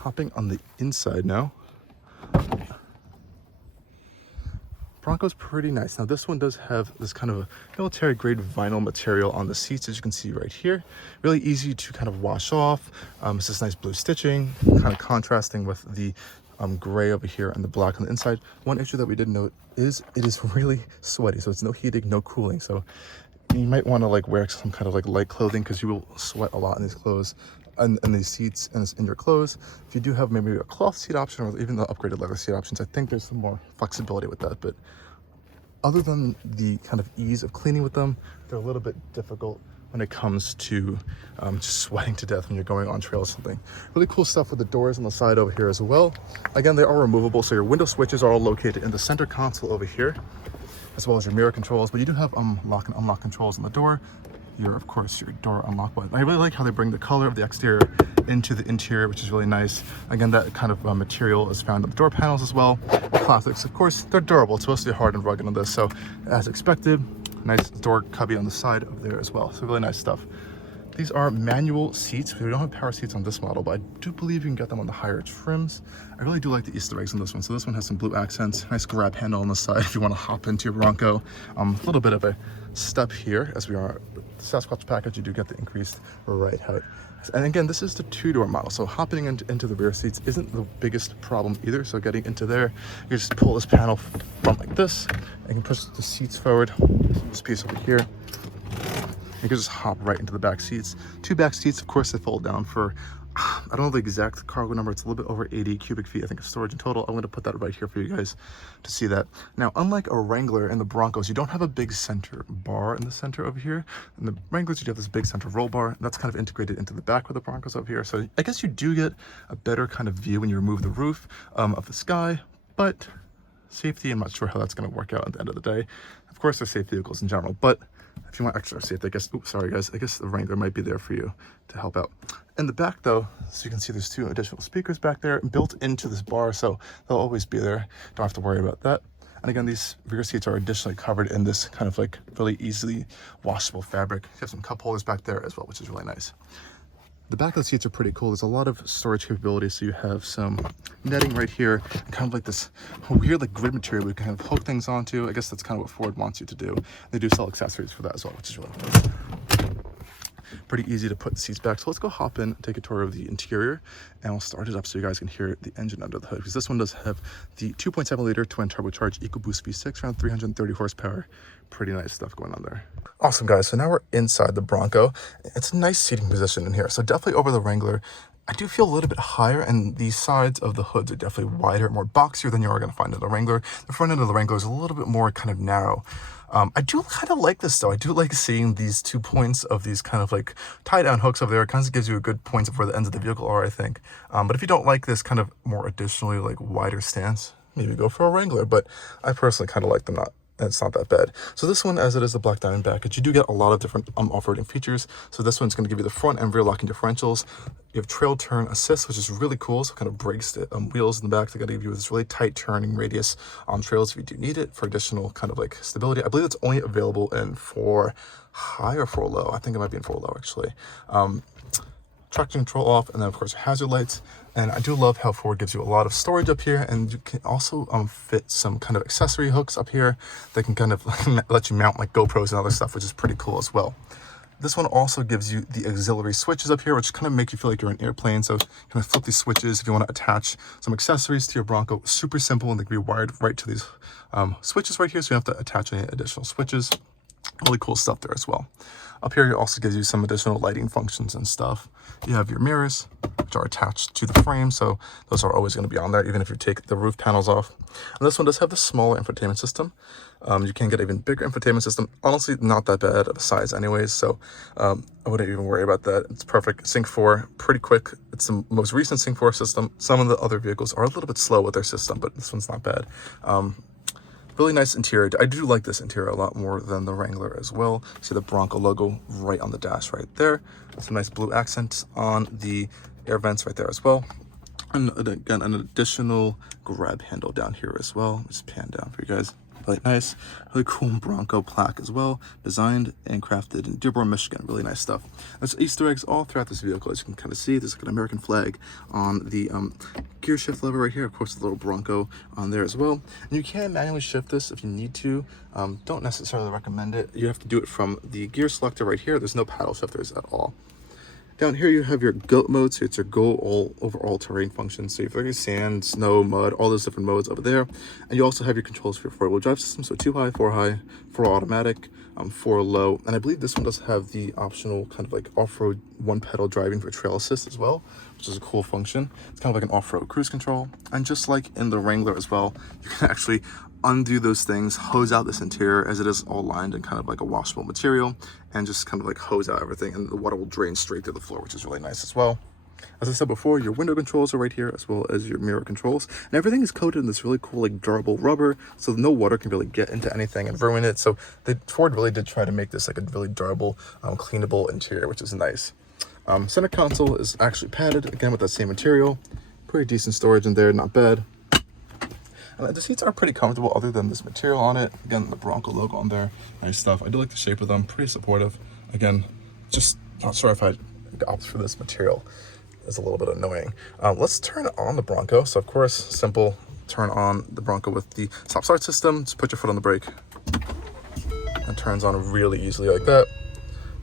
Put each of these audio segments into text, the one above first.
Hopping on the inside now. Bronco's pretty nice. Now this one does have this kind of a military grade vinyl material on the seats, as you can see right here. Really easy to kind of wash off. It's this nice blue stitching, kind of contrasting with the gray over here and the black on the inside. One issue that we did note is it is really sweaty, so it's no heating, no cooling. So you might want to like wear some kind of like light clothing because you will sweat a lot in these clothes. And these seats and in your clothes. If you do have maybe a cloth seat option or even the upgraded leather seat options, I think there's some more flexibility with that. But other than the kind of ease of cleaning with them, they're a little bit difficult when it comes to just sweating to death when you're going on trail or something. Really cool stuff with the doors on the side over here as well. Again, they are removable, so your window switches are all located in the center console over here, as well as your mirror controls. But you do have lock and unlock controls on the door. Of course, your door unlock button. I really like how they bring the color of the exterior into the interior, which is really nice. Again, that kind of material is found on the door panels as well. The classics, of course, they're durable. It's supposed to be hard and rugged on this, so as expected, nice door cubby on the side of there as well. So really nice stuff. These are manual seats. We don't have power seats on this model, but I do believe you can get them on the higher trims. I really do like the Easter eggs on this one. So this one has some blue accents, nice grab handle on the side if you want to hop into your Bronco. A little bit of a step here as we are the Sasquatch package. You do get the increased ride height. And again, this is the 2-door model, so hopping into the rear seats isn't the biggest problem either. So getting into there, you just pull this panel from like this, and you can push the seats forward. This piece over here, you can just hop right into the back seats. 2 back seats, of course, they fold down for, I don't know the exact cargo number. It's a little bit over 80 cubic feet, I think, of storage in total. I'm going to put that right here for you guys to see that. Now, unlike a Wrangler and the Broncos, you don't have a big center bar in the center over here. In the Wranglers, you do have this big center roll bar. That's kind of integrated into the back of the Broncos over here. So I guess you do get a better kind of view when you remove the roof of the sky, but safety, I'm not sure how that's going to work out at the end of the day. Of course, they're safe vehicles in general, but if you want extra safety, I guess, oops, sorry guys, I guess the Wrangler might be there for you to help out. In the back though, so you can see there's 2 additional speakers back there built into this bar, so they'll always be there. Don't have to worry about that. And again, these rear seats are additionally covered in this kind of like really easily washable fabric. You have some cup holders back there as well, which is really nice. The back of the seats are pretty cool. There's a lot of storage capabilities. So you have some netting right here, kind of like this weird like grid material we can kind of hook things onto. I guess that's kind of what Ford wants you to do. They do sell accessories for that as well, which is really nice. Pretty easy to put the seats back. So let's go hop in, take a tour of the interior, and we'll start it up so you guys can hear the engine under the hood. Because this one does have the 2.7 liter twin turbocharged EcoBoost V6, around 330 horsepower. Pretty nice stuff going on there. Awesome, guys. So now we're inside the Bronco. It's a nice seating position in here. So definitely over the Wrangler. I do feel a little bit higher, and the sides of the hoods are definitely wider, more boxier than you are going to find in the Wrangler. The front end of the Wrangler is a little bit more kind of narrow. I do kind of like this though. I do like seeing these 2 points of these kind of like tie down hooks over there. It kind of gives you a good points of where the ends of the vehicle are, I think. But if you don't like this kind of more additionally like wider stance, maybe go for a Wrangler. But I personally kind of like them not. It's not that bad. So this one, as it is the Black Diamond package, you do get a lot of different off-roading features. So this one's going to give you the front and rear locking differentials. You have trail turn assist, which is really cool. So it kind of brakes the wheels in the back. They're going to give you this really tight turning radius on trails if you do need it for additional kind of like stability. I believe it's only available in 4 high or 4 low. I think it might be in 4 low actually. Traction control off, and then of course hazard lights. And I do love how Ford gives you a lot of storage up here, and you can also fit some kind of accessory hooks up here that can kind of let you mount like GoPros and other stuff, which is pretty cool as well. This one also gives you the auxiliary switches up here, which kind of make you feel like you're in an airplane. So kind of flip these switches if you want to attach some accessories to your Bronco. Super simple, and they can be wired right to these switches right here, so you don't have to attach any additional switches. Really cool stuff there as well. Up here, it also gives you some additional lighting functions and stuff. You have your mirrors, which are attached to the frame, so those are always going to be on there, even if you take the roof panels off. And this one does have the smaller infotainment system. You can get an even bigger infotainment system. Honestly, not that bad of a size anyways, so I wouldn't even worry about that. It's perfect. Sync 4, pretty quick. It's the most recent Sync 4 system. Some of the other vehicles are a little bit slow with their system, but this one's not bad. Really nice interior. I do like this interior a lot more than the Wrangler as well. See the Bronco logo right on the dash right there. Some nice blue accents on the air vents right there as well. And again, an additional grab handle down here as well. Just pan down for you guys. Really nice. Really cool Bronco plaque as well. Designed and crafted in Dearborn, Michigan. Really nice stuff. There's Easter eggs all throughout this vehicle. As you can kind of see, there's like an American flag on the gear shift lever right here. Of course, the little Bronco on there as well. And you can manually shift this if you need to. Don't necessarily recommend it. You have to do it from the gear selector right here. There's no paddle shifters at all. Down here you have your GOAT mode, so it's your go all over all terrain function. So you've got your sand, snow, mud, all those different modes over there. And you also have your controls for your four-wheel drive system, so 2 high, 4 high, 4 automatic, 4 low. And I believe this one does have the optional kind of like off-road one-pedal driving for trail assist as well, which is a cool function. It's kind of like an off-road cruise control. And just like in the Wrangler as well, you can actually undo those things, hose out this interior as it is all lined in kind of like a washable material, and just kind of like hose out everything, and the water will drain straight through the floor, which is really nice as well. As I said before, your window controls are right here, as well as your mirror controls, and everything is coated in this really cool like durable rubber, so no water can really get into anything and ruin it. So Ford really did try to make this like a really durable, cleanable interior, which is nice. Center console is actually padded again with that same material. Pretty decent storage in there, not bad. And the seats are pretty comfortable other than this material on it. Again, the Bronco logo on there, nice stuff. I do like the shape of them, pretty supportive. Again, just not sure if I'd opt for this material. It's a little bit annoying. Let's turn on the Bronco. So of course, simple, turn on the Bronco with the stop start system. Just put your foot on the brake. It turns on really easily like that.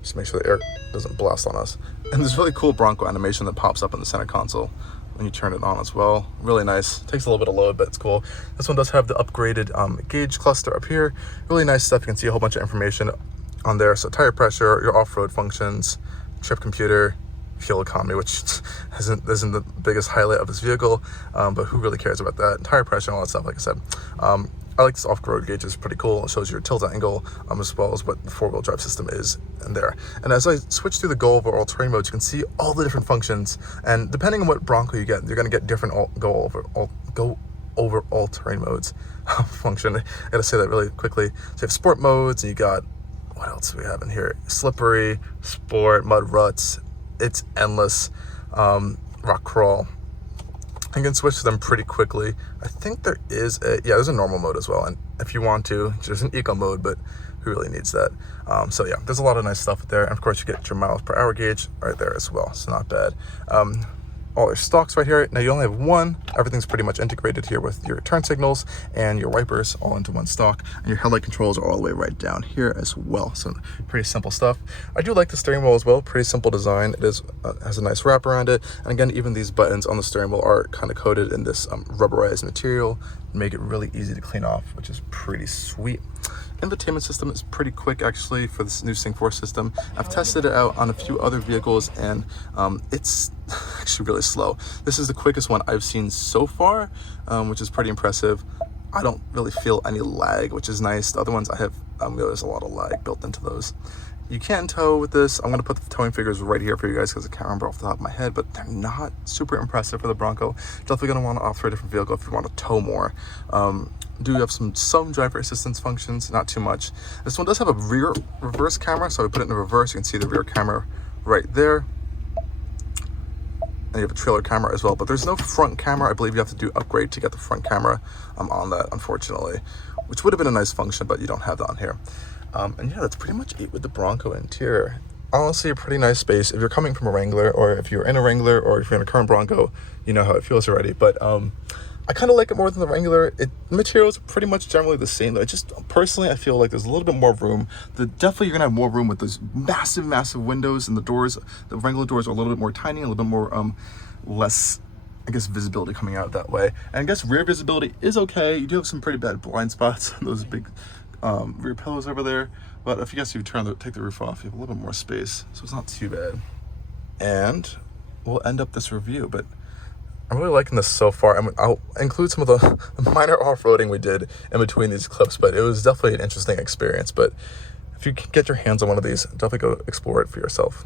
Just make sure the air doesn't blast on us. And there's really cool Bronco animation that pops up in the center console when you turn it on as well. Really nice. Takes a little bit of load, but it's cool. This one does have the upgraded gauge cluster up here. Really nice stuff. You can see a whole bunch of information on there. So tire pressure, your off-road functions, trip computer, fuel economy, which isn't the biggest highlight of this vehicle, but who really cares about that? Tire pressure and all that stuff, like I said. I like this off-road gauge, it's pretty cool. It shows your tilt angle as well as what the four-wheel drive system is in there. And as I switch through the go over all terrain modes, you can see all the different functions. And depending on what Bronco you get, you're gonna get different go over all terrain modes function. I gotta say that really quickly. So you have sport modes, and you got, what else do we have in here? Slippery, sport, mud ruts. It's endless. Rock crawl. You can switch to them pretty quickly. I think there's a normal mode as well. And if you want to, there's an eco mode, but who really needs that? So yeah, there's a lot of nice stuff there. And of course you get your miles per hour gauge right there as well. So not bad. All your stalks right here. Now you only have one. Everything's pretty much integrated here with your turn signals and your wipers all into one stalk. And your headlight controls are all the way right down here as well. So pretty simple stuff. I do like the steering wheel as well. Pretty simple design. It is has a nice wrap around it. And again, even these buttons on the steering wheel are kind of coated in this rubberized material. Make it really easy to clean off, which is pretty sweet. Infotainment system is pretty quick actually for this new Sync 4 system. I've tested it out on a few other vehicles, and it's actually really slow. This is the quickest one I've seen so far, which is pretty impressive. I don't really feel any lag, which is nice. The other ones I have, there's a lot of lag built into those. You can tow with this. I'm going to put the towing figures right here for you guys because I can't remember off the top of my head, but they're not super impressive for the Bronco. Definitely going to want to opt for a different vehicle if you want to tow more. Do have some driver assistance functions, not too much. This one does have a rear reverse camera, so I put it in the reverse. You can see the rear camera right there. And you have a trailer camera as well, but there's no front camera. I believe you have to do upgrade to get the front camera on that, unfortunately, which would have been a nice function, but you don't have that on here. And yeah, that's pretty much it with the Bronco interior. Honestly, a pretty nice space. If you're coming from a Wrangler, or if you're in a Wrangler, or if you're in a current Bronco, you know how it feels already. But I kind of like it more than the Wrangler. The materials are pretty much generally the same, though. It just, personally, I feel like there's a little bit more room. Definitely you're gonna have more room with those massive windows, and the doors. The Wrangler doors are a little bit more tiny, a little bit more less, I guess, visibility coming out that way. And I guess rear visibility is okay. You do have some pretty bad blind spots, those big rear pillows over there. But if you take the roof off, you have a little bit more space, so it's not too bad. And we'll end up this review, but I'm really liking this so far. I'll include some of the minor off-roading we did in between these clips, but it was definitely an interesting experience. But if you can get your hands on one of these, definitely go explore it for yourself.